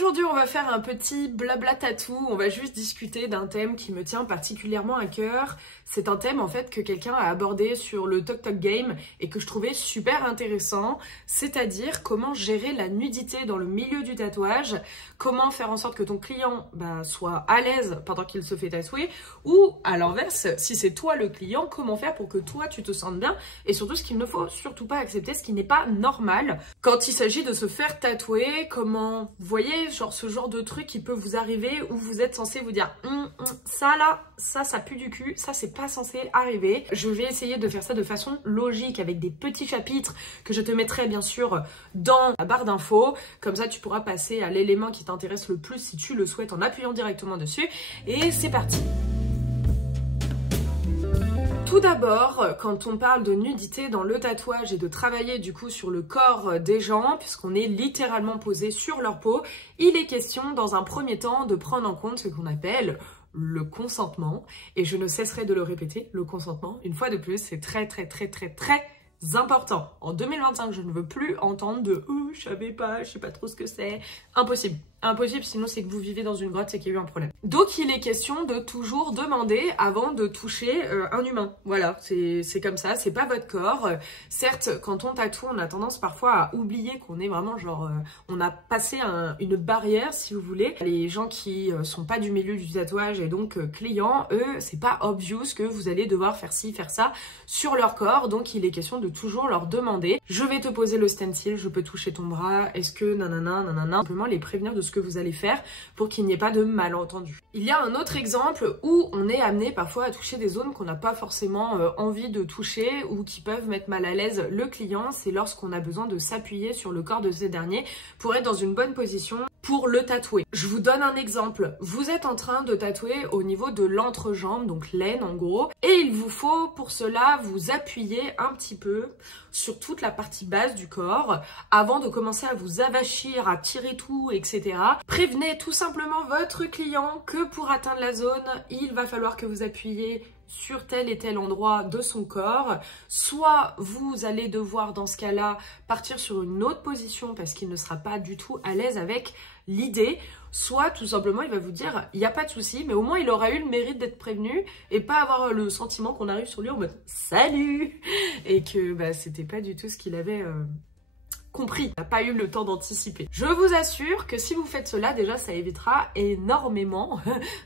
Aujourd'hui, on va faire un petit blabla tatou. On va juste discuter d'un thème qui me tient particulièrement à cœur. C'est un thème en fait que quelqu'un a abordé sur le Tok Tok Game et que je trouvais super intéressant. C'est-à-dire comment gérer la nudité dans le milieu du tatouage, comment faire en sorte que ton client soit à l'aise pendant qu'il se fait tatouer, ou à l'inverse, si c'est toi le client, comment faire pour que toi tu te sentes bien, et surtout ce qu'il ne faut surtout pas accepter, ce qui n'est pas normal quand il s'agit de se faire tatouer. Comment, vous voyez, genre ce genre de truc qui peut vous arriver où vous êtes censé vous dire ça là, ça pue du cul, ça c'est pas censé arriver. Je vais essayer de faire ça de façon logique avec des petits chapitres que je te mettrai bien sûr dans la barre d'infos, comme ça tu pourras passer à l'élément qui t'intéresse le plus si tu le souhaites en appuyant directement dessus, et c'est parti. Tout d'abord, quand on parle de nudité dans le tatouage et de travailler du coup sur le corps des gens, puisqu'on est littéralement posé sur leur peau, il est question dans un premier temps de prendre en compte ce qu'on appelle le consentement. Et je ne cesserai de le répéter, le consentement, une fois de plus, c'est très important. En 2025, je ne veux plus entendre de « oh, je savais pas, je sais pas trop ce que c'est ». Impossible. Impossible, sinon c'est que vous vivez dans une grotte, c'est qu'il y a eu un problème. Donc il est question de toujours demander avant de toucher un humain. Voilà, c'est comme ça, c'est pas votre corps. Certes, quand on tatoue, on a tendance parfois à oublier qu'on est vraiment genre... on a passé une barrière, si vous voulez. Les gens qui sont pas du milieu du tatouage et donc clients, eux, c'est pas obvious que vous allez devoir faire ci, faire ça sur leur corps. Donc il est question de toujours leur demander « je vais te poser le stencil, je peux toucher ton bras, est-ce que nanana, nanana ?» Simplement les prévenir de ce que vous allez faire pour qu'il n'y ait pas de malentendu. Il y a un autre exemple où on est amené parfois à toucher des zones qu'on n'a pas forcément envie de toucher ou qui peuvent mettre mal à l'aise le client. C'est lorsqu'on a besoin de s'appuyer sur le corps de ces derniers pour être dans une bonne position pour le tatouer. Je vous donne un exemple. Vous êtes en train de tatouer au niveau de l'entrejambe, donc l'aine en gros, et il vous faut pour cela vous appuyer un petit peu sur toute la partie basse du corps avant de commencer à vous avachir, à tirer tout, etc. Prévenez tout simplement votre client que pour atteindre la zone, il va falloir que vous appuyiez sur tel et tel endroit de son corps. Soit vous allez devoir dans ce cas-là partir sur une autre position parce qu'il ne sera pas du tout à l'aise avec l'idée, soit tout simplement il va vous dire il n'y a pas de souci, mais au moins il aura eu le mérite d'être prévenu et pas avoir le sentiment qu'on arrive sur lui en mode salut et que c'était pas du tout ce qu'il avait compris, il n'a pas eu le temps d'anticiper. Je vous assure que si vous faites cela, déjà ça évitera énormément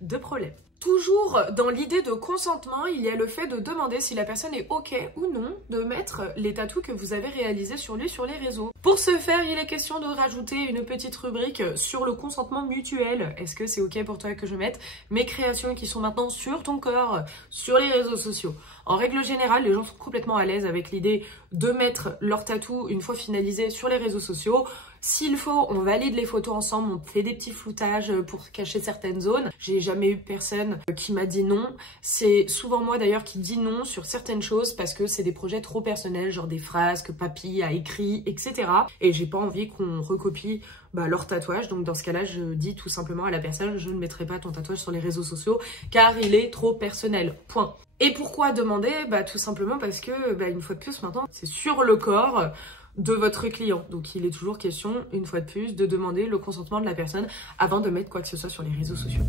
de problèmes. Toujours dans l'idée de consentement, il y a le fait de demander si la personne est ok ou non de mettre les tatous que vous avez réalisés sur lui sur les réseaux. Pour ce faire, il est question de rajouter une petite rubrique sur le consentement mutuel. Est-ce que c'est ok pour toi que je mette mes créations qui sont maintenant sur ton corps, sur les réseaux sociaux? En règle générale, les gens sont complètement à l'aise avec l'idée de mettre leurs tatous une fois finalisés sur les réseaux sociaux. S'il faut, on valide les photos ensemble, on fait des petits floutages pour cacher certaines zones. J'ai jamais eu personne qui m'a dit non. C'est souvent moi d'ailleurs qui dis non sur certaines choses parce que c'est des projets trop personnels, genre des phrases que papy a écrit, etc. Et j'ai pas envie qu'on recopie leur tatouage. Donc dans ce cas-là, je dis tout simplement à la personne, je ne mettrai pas ton tatouage sur les réseaux sociaux car il est trop personnel. Point. Et pourquoi demander? Tout simplement parce que, une fois de plus maintenant, c'est sur le corps de votre client. Donc il est toujours question, une fois de plus, de demander le consentement de la personne avant de mettre quoi que ce soit sur les réseaux sociaux.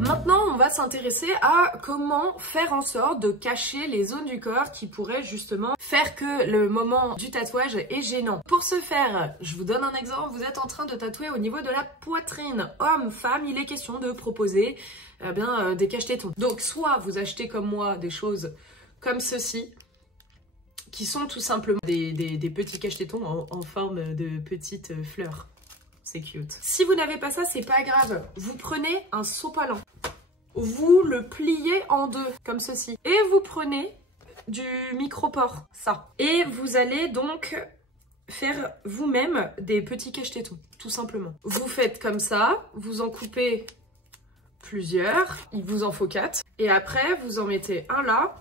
Maintenant, on va s'intéresser à comment faire en sorte de cacher les zones du corps qui pourraient justement faire que le moment du tatouage est gênant. Pour ce faire, je vous donne un exemple, vous êtes en train de tatouer au niveau de la poitrine. Homme, femme, il est question de proposer des cache-tétons. Donc soit vous achetez comme moi des choses comme ceci, qui sont tout simplement des petits cache-tétons en forme de petites fleurs. C'est cute. Si vous n'avez pas ça, c'est pas grave. Vous prenez un sopalin. Vous le pliez en deux, comme ceci. Et vous prenez du micropore, ça. Et vous allez donc faire vous-même des petits cache-tétons, tout simplement. Vous faites comme ça, vous en coupez plusieurs. Il vous en faut 4. Et après, vous en mettez un là.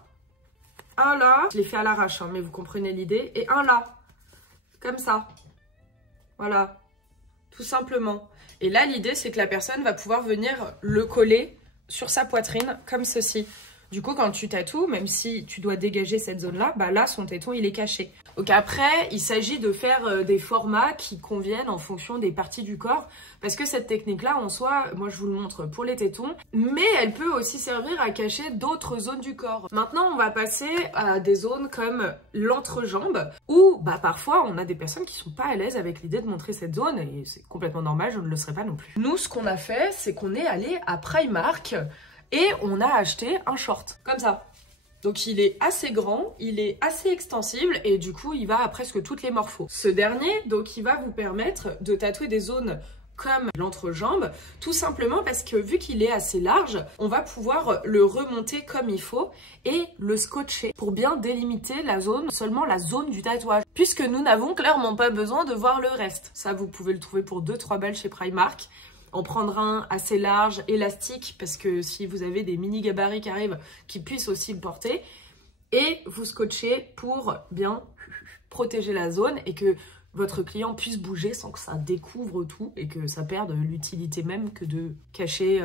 Un là, je l'ai fait à l'arrache, mais vous comprenez l'idée. Et un là, comme ça. Voilà, tout simplement. Et là, l'idée, c'est que la personne va pouvoir venir le coller sur sa poitrine, comme ceci. Du coup, quand tu tatoues, même si tu dois dégager cette zone-là, bah là, son téton, il est caché. Donc après, il s'agit de faire des formats qui conviennent en fonction des parties du corps, parce que cette technique-là, en soi, moi je vous le montre pour les tétons, mais elle peut aussi servir à cacher d'autres zones du corps. Maintenant, on va passer à des zones comme l'entrejambe, où bah, parfois, on a des personnes qui sont pas à l'aise avec l'idée de montrer cette zone, et c'est complètement normal, je ne le serais pas non plus. Nous, ce qu'on a fait, c'est qu'on est allé à Primark, et on a acheté un short, comme ça. Donc il est assez grand, il est assez extensible et du coup il va à presque toutes les morphos. Ce dernier, donc il va vous permettre de tatouer des zones comme l'entrejambe, tout simplement parce que vu qu'il est assez large, on va pouvoir le remonter comme il faut et le scotcher pour bien délimiter la zone, seulement la zone du tatouage. Puisque nous n'avons clairement pas besoin de voir le reste. Ça vous pouvez le trouver pour 2-3 balles chez Primark. En prendre un assez large, élastique, parce que si vous avez des mini gabarits qui arrivent, qui puissent aussi le porter, et vous scotchez pour bien protéger la zone et que votre client puisse bouger sans que ça découvre tout et que ça perde l'utilité même que de cacher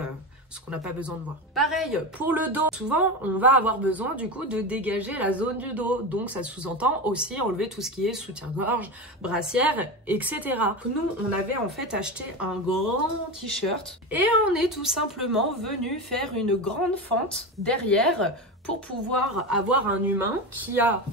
ce qu'on n'a pas besoin de voir. Pareil, pour le dos, souvent on va avoir besoin du coup de dégager la zone du dos, donc ça sous-entend aussi enlever tout ce qui est soutien-gorge, brassière, etc. Nous, on avait en fait acheté un grand t-shirt et on est tout simplement venu faire une grande fente derrière pour pouvoir avoir un humain qui a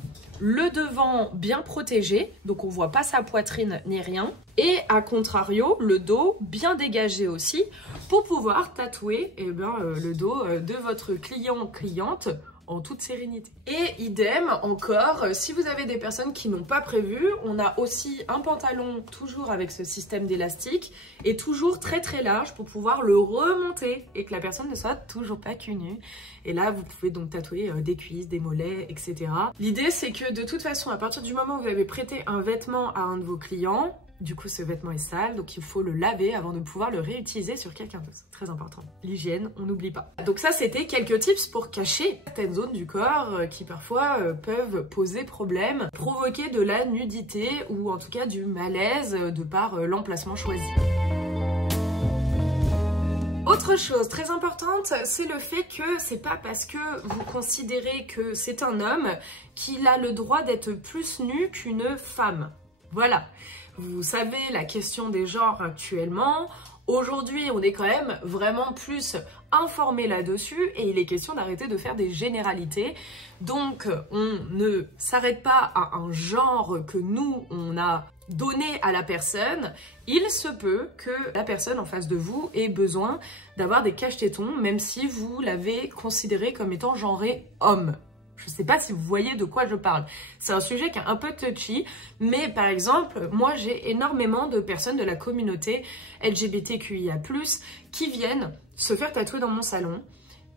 le devant bien protégé, donc on voit pas sa poitrine ni rien, et à contrario, le dos bien dégagé aussi, pour pouvoir tatouer le dos de votre client-cliente en toute sérénité. Et idem encore, si vous avez des personnes qui n'ont pas prévu, on a aussi un pantalon toujours avec ce système d'élastique et toujours très très large pour pouvoir le remonter et que la personne ne soit toujours pas cul nu. Et là, vous pouvez donc tatouer des cuisses, des mollets, etc. L'idée, c'est que de toute façon, à partir du moment où vous avez prêté un vêtement à un de vos clients, du coup, ce vêtement est sale, donc il faut le laver avant de pouvoir le réutiliser sur quelqu'un d'autre. C'est très important. L'hygiène, on n'oublie pas. Donc ça, c'était quelques tips pour cacher certaines zones du corps qui parfois peuvent poser problème, provoquer de la nudité ou en tout cas du malaise de par l'emplacement choisi. Autre chose très importante, c'est le fait que c'est pas parce que vous considérez que c'est un homme qu'il a le droit d'être plus nu qu'une femme. Voilà. Vous savez la question des genres actuellement. Aujourd'hui, on est quand même vraiment plus informé là-dessus et il est question d'arrêter de faire des généralités. Donc, on ne s'arrête pas à un genre que nous, on a donné à la personne. Il se peut que la personne en face de vous ait besoin d'avoir des cache-tétons, même si vous l'avez considéré comme étant genré homme. Je sais pas si vous voyez de quoi je parle. C'est un sujet qui est un peu touchy, mais par exemple, moi j'ai énormément de personnes de la communauté LGBTQIA+, qui viennent se faire tatouer dans mon salon.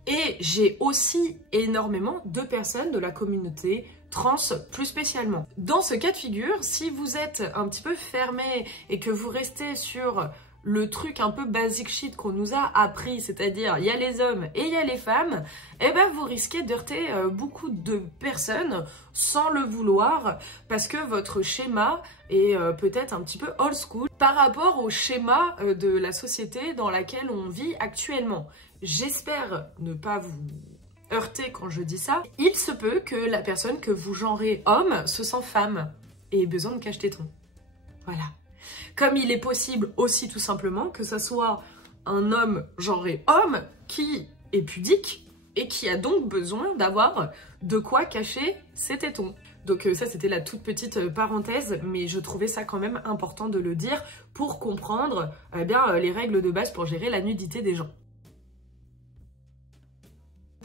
Et j'ai aussi énormément de personnes de la communauté trans plus spécialement. Dans ce cas de figure, si vous êtes un petit peu fermé et que vous restez sur le truc un peu basic shit qu'on nous a appris, c'est-à-dire il y a les hommes et il y a les femmes, eh ben vous risquez d'heurter beaucoup de personnes sans le vouloir parce que votre schéma est peut-être un petit peu old school par rapport au schéma de la société dans laquelle on vit actuellement. J'espère ne pas vous heurter quand je dis ça. Il se peut que la personne que vous genrez homme se sent femme et ait besoin de cache-tétons. Voilà. Comme il est possible aussi tout simplement que ça soit un homme genré homme qui est pudique et qui a donc besoin d'avoir de quoi cacher ses tétons. Donc ça c'était la toute petite parenthèse, mais je trouvais ça quand même important de le dire pour comprendre les règles de base pour gérer la nudité des gens.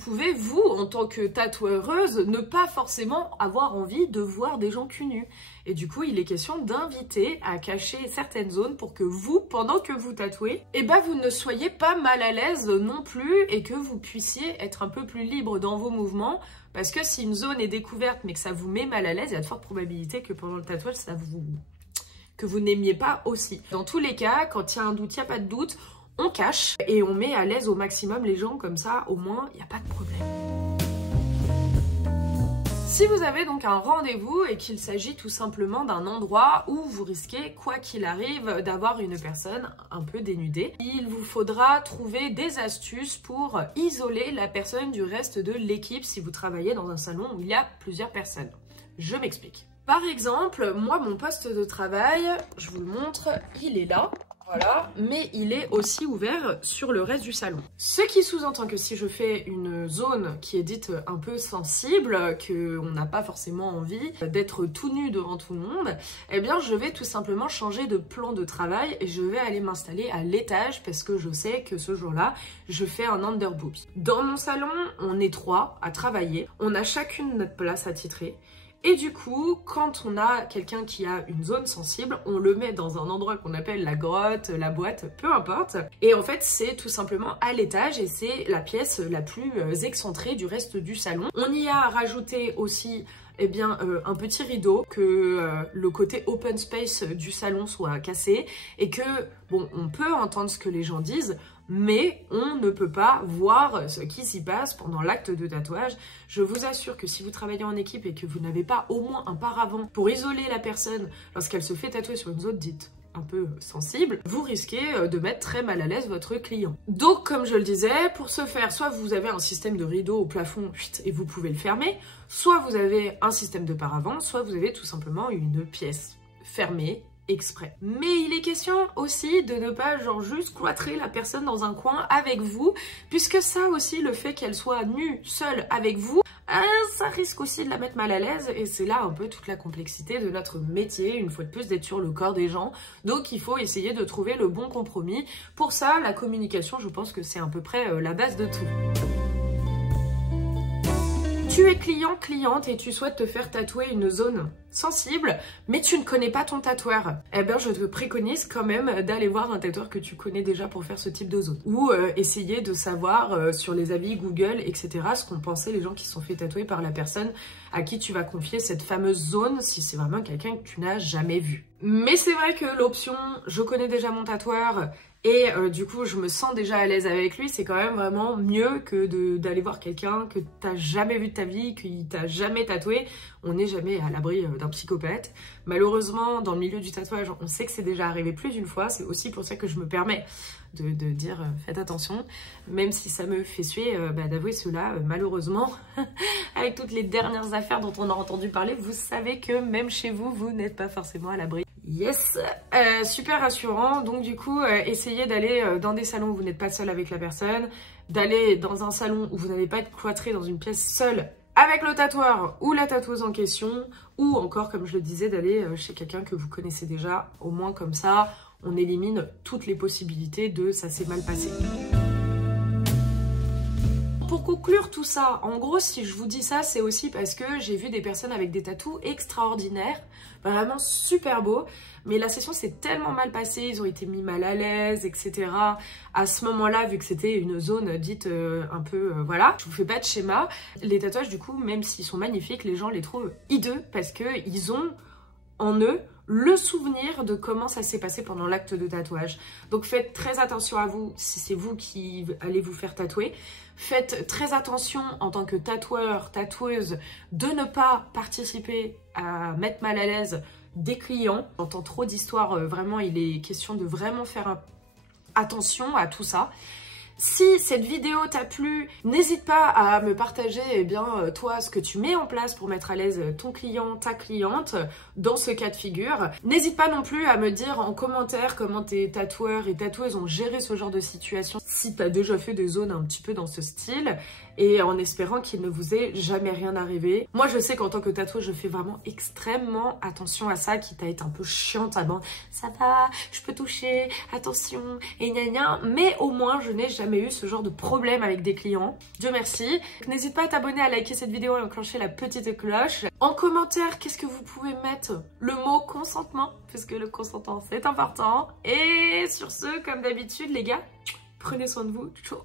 Pouvez-vous, en tant que tatoueuse, ne pas forcément avoir envie de voir des gens cul nus? Et du coup, il est question d'inviter à cacher certaines zones pour que vous, pendant que vous tatouez, vous ne soyez pas mal à l'aise non plus et que vous puissiez être un peu plus libre dans vos mouvements. Parce que si une zone est découverte mais que ça vous met mal à l'aise, il y a de fortes probabilités que pendant le tatouage, que vous n'aimiez pas aussi. Dans tous les cas, quand il y a un doute, il n'y a pas de doute. On cache et on met à l'aise au maximum les gens, comme ça au moins il n'y a pas de problème. Si vous avez donc un rendez-vous et qu'il s'agit tout simplement d'un endroit où vous risquez, quoi qu'il arrive, d'avoir une personne un peu dénudée, il vous faudra trouver des astuces pour isoler la personne du reste de l'équipe si vous travaillez dans un salon où il y a plusieurs personnes. Je m'explique. Par exemple, moi, mon poste de travail, je vous le montre, il est là. Voilà, mais il est aussi ouvert sur le reste du salon. Ce qui sous-entend que si je fais une zone qui est dite un peu sensible, qu'on n'a pas forcément envie d'être tout nu devant tout le monde, eh bien je vais tout simplement changer de plan de travail et je vais aller m'installer à l'étage parce que je sais que ce jour-là, je fais un underboobs. Dans mon salon, on est 3 à travailler, on a chacune notre place attitrée. Et du coup, quand on a quelqu'un qui a une zone sensible, on le met dans un endroit qu'on appelle la grotte, la boîte, peu importe. Et en fait, c'est tout simplement à l'étage et c'est la pièce la plus excentrée du reste du salon. On y a rajouté aussi un petit rideau, que le côté open space du salon soit cassé et que, bon, on peut entendre ce que les gens disent, mais on ne peut pas voir ce qui s'y passe pendant l'acte de tatouage. Je vous assure que si vous travaillez en équipe et que vous n'avez pas au moins un paravent pour isoler la personne lorsqu'elle se fait tatouer sur une zone dite un peu sensible, vous risquez de mettre très mal à l'aise votre client. Donc, comme je le disais, pour ce faire, soit vous avez un système de rideau au plafond et vous pouvez le fermer, soit vous avez un système de paravent, soit vous avez tout simplement une pièce fermée exprès. Mais il est question aussi de ne pas genre juste cloîtrer la personne dans un coin avec vous, puisque ça aussi, le fait qu'elle soit nue, seule avec vous, ça risque aussi de la mettre mal à l'aise et c'est là un peu toute la complexité de notre métier, une fois de plus, d'être sur le corps des gens. Donc il faut essayer de trouver le bon compromis. Pour ça, la communication, je pense que c'est à peu près la base de tout. Tu es client, cliente et tu souhaites te faire tatouer une zone sensible, mais tu ne connais pas ton tatoueur. Eh bien, je te préconise quand même d'aller voir un tatoueur que tu connais déjà pour faire ce type de zone. Ou essayer de savoir sur les avis Google, etc., ce qu'ont pensé les gens qui se sont fait tatouer par la personne à qui tu vas confier cette fameuse zone, si c'est vraiment quelqu'un que tu n'as jamais vu. Mais c'est vrai que l'option « je connais déjà mon tatoueur », et du coup, je me sens déjà à l'aise avec lui, c'est quand même vraiment mieux que d'aller voir quelqu'un que t'as jamais vu de ta vie, qui t'a jamais tatoué. On n'est jamais à l'abri d'un psychopathe. Malheureusement, dans le milieu du tatouage, on sait que c'est déjà arrivé plus d'une fois. C'est aussi pour ça que je me permets de dire faites attention, même si ça me fait suer d'avouer cela. Malheureusement, avec toutes les dernières affaires dont on a entendu parler, vous savez que même chez vous, vous n'êtes pas forcément à l'abri. Yes, super rassurant. Donc du coup, essayez d'aller dans des salons où vous n'êtes pas seul avec la personne, d'aller dans un salon où vous n'allez pas être cloîtré dans une pièce seule avec le tatoueur ou la tatoueuse en question, ou encore, comme je le disais, d'aller chez quelqu'un que vous connaissez déjà. Au moins comme ça, on élimine toutes les possibilités de ça s'est mal passé. Pour conclure tout ça, en gros, si je vous dis ça, c'est aussi parce que j'ai vu des personnes avec des tatous extraordinaires, vraiment super beaux, mais la session s'est tellement mal passée, ils ont été mis mal à l'aise, etc. À ce moment-là, vu que c'était une zone dite un peu, voilà, je vous fais pas de schéma. Les tatouages, du coup, même s'ils sont magnifiques, les gens les trouvent hideux parce qu'ils ont en eux le souvenir de comment ça s'est passé pendant l'acte de tatouage. Donc faites très attention à vous si c'est vous qui allez vous faire tatouer. Faites très attention en tant que tatoueur, tatoueuse, de ne pas participer à mettre mal à l'aise des clients. J'entends trop d'histoires, vraiment il est question de vraiment faire attention à tout ça. Si cette vidéo t'a plu, n'hésite pas à me partager toi ce que tu mets en place pour mettre à l'aise ton client, ta cliente dans ce cas de figure. N'hésite pas non plus à me dire en commentaire comment tes tatoueurs et tatoueuses ont géré ce genre de situation, si t'as déjà fait des zones un petit peu dans ce style, et en espérant qu'il ne vous ait jamais rien arrivé. Moi je sais qu'en tant que tatoueuse je fais vraiment extrêmement attention à ça, quitte à être un peu chiante avant, ça va, je peux toucher, attention, et gna gna, mais au moins je n'ai jamais eu ce genre de problème avec des clients. Dieu merci. N'hésite pas à t'abonner, à liker cette vidéo et à enclencher la petite cloche. En commentaire, qu'est-ce que vous pouvez mettre? Le mot consentement, parce que le consentement c'est important. Et sur ce, comme d'habitude les gars, prenez soin de vous. Ciao.